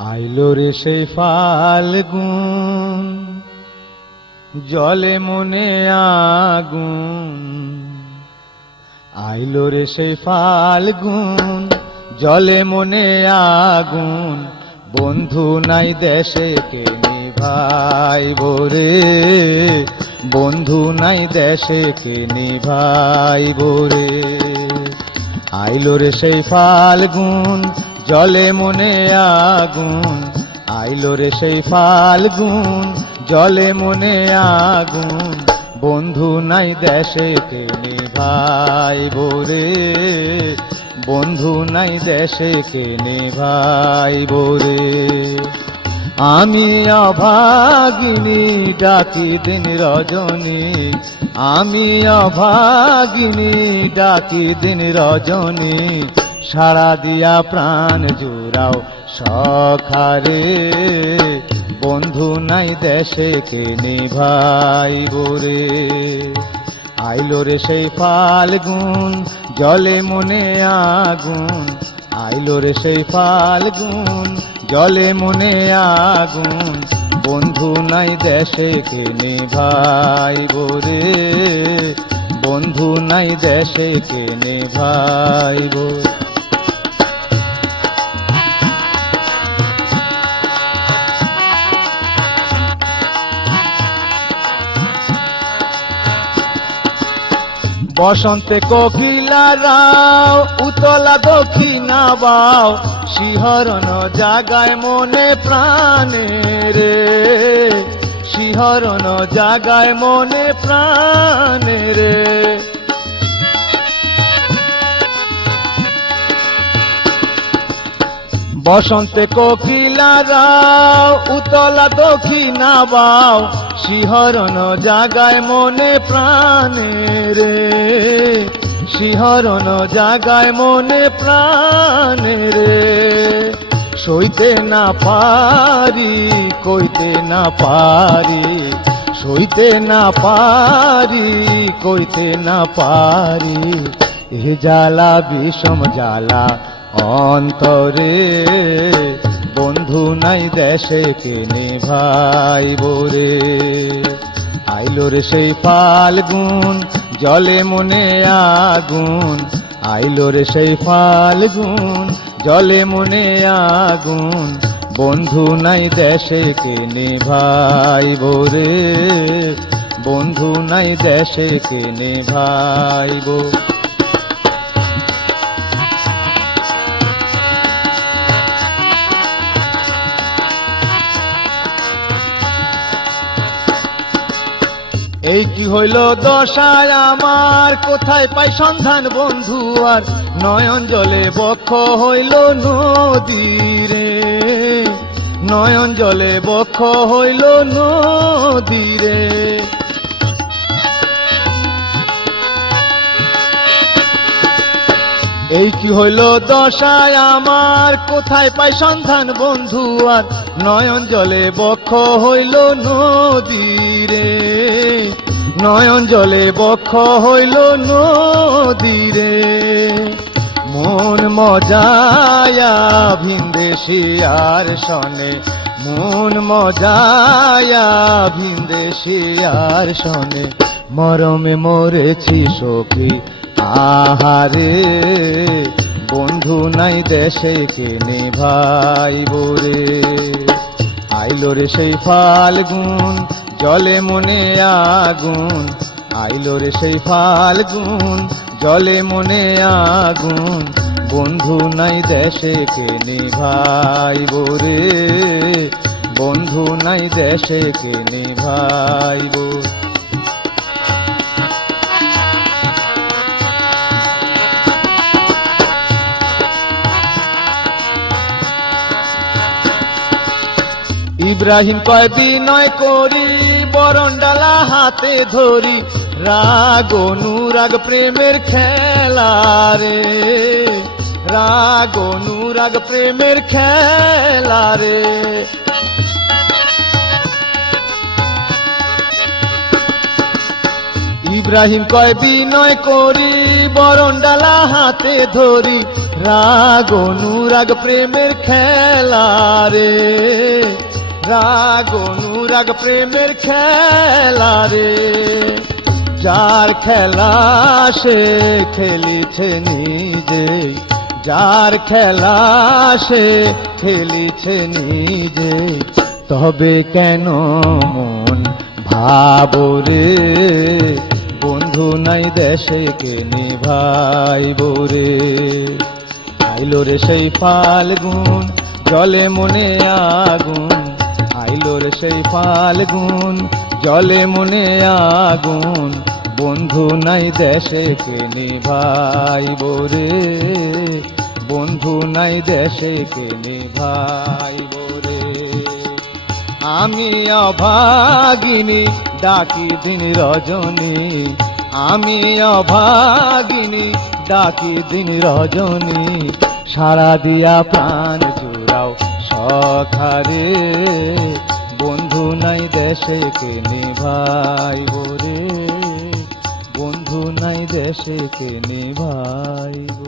আইলো রে সেই ফাল্গুন, জলে মনে আগুন। আইলো রে সেই ফাল্গুন, জলে মনে আগুন। বন্ধু নাই দেশে কে নিভাইব রে, বন্ধু নাই দেশে কে নিভাইব রে। আইলো রে সেই ফাল্গুন, জলে মনে আগুন। আইলো রে সেই ফাল্গুন, জলে মনে আগুন। বন্ধু নাই দেশে কে নিভাইব রে, বন্ধু নাই দেশে কে নিভাইব রে। আমি অভাগিনী ডাকি দিন রজনী, আমি অভাগিনী ডাকি দিন রজনী। সাড়া দিয়া প্রাণ জুড়াও সখারে, বন্ধু নাই দেশে কে নিভাইব রে। আইলো রে সেই ফাল্গুন, জলে মনে আগুন। আইলো রে সেই ফাল্গুন, জলে মনে আগুন। বন্ধু নাই দেশে কে নিভাইব রে, বন্ধু নাই দেশে কে নিভাইব। বসন্তে কোকিলা রাও, উতলা দক্ষিণা বাও। শিহরণ জাগায় মনে প্রাণে রে, শিহরণ জাগায় মনে প্রাণে রে। বসন্তে কোকিলা রাও, উতলা দক্ষিণা বাও। শিহরণ জাগায় মনে প্রাণে রে, শিহরণ জাগায় মনে প্রাণে রে। সইতে না পারি, কইতে না পারি, সইতে না পারি, কইতে না পারি। এ জ্বালা বিষম জ্বালা অন্তরে, বন্ধু নাই দেশে কে নিভাইব রে। আইলো রে সেই ফাল্গুন, জলে মনে আগুন। আইলো রে সেই ফাল্গুন, জলে মনে আগুন। বন্ধু নাই দেশে কে নিভাইব রে, বন্ধু নাই দেশে কে নিভাইব। এই কি হইল দশায় আমার, কোথায় পাই সন্ধান বন্ধু আর। নয়ন জলে বক্ষ হইল নদী রে, নয়ন জলে বক্ষ হইল নদী রে। এই কি হইল দশায় আমার, কোথায় পাই সন্ধান বন্ধু আর। নয়ন জলে বক্ষ হইল নদী রে, নয়ন জলে বক্ষ হইল নদী রে। মন মজায়া ভিনদেশিয়ার সনে, মন মজায়া ভিনদেশিয়ার সনে। মরমে মরেছি সখী আহারে, বন্ধু নাই দেশে কে নিভাইব রে। আইলো রে সেই ফাল্গুন, জলে মনে আগুন। আইলো রে সেই ফাল্গুন, জলে মনে আগুন। বন্ধু নাই দেশে কে নিভাইব রে, বন্ধু নাই দেশে কে নিভাইব। ইব্রাহিম কয় বিনয় করি, বরণডালা হাতে ধরি। রাগ অনুরাগ প্রেমের খেলা রে, রাগ অনুরাগ প্রেমের খেলা রে। ইব্রাহিম কয় বিনয় করি, বরণডালা হাতে ধরি। রাগ অনুরাগ প্রেমের খেলা রে, রাগ অনুরাগ প্রেমের খেলা রে, যার খেলা সে খেলিছে নিজে, যার খেলা সে খেলিছে নিজে, তবে কেন মন ভাবো রে, বন্ধু নাই দেশে কে নিভাইব রে। আইলো রে সেই ফাল্গুন, জলে মনে আগুন, আইলো রে সেই ফাল্গুন, জলে মনে আগুন, বন্ধু নাই দেশে কে নিভাইব রে, বন্ধু নাই দেশে কে নিভাইব রে। আমি অভাগিনী ডাকি দিন রজনী, আমি অভাগিনী ডাকি দিন রজনী, সারা দিয়া প্রাণ জুড়াও সখারে, বন্ধু নাই দেশে কে নিভাইব রে, বন্ধু নাই দেশে কে নিভাইব।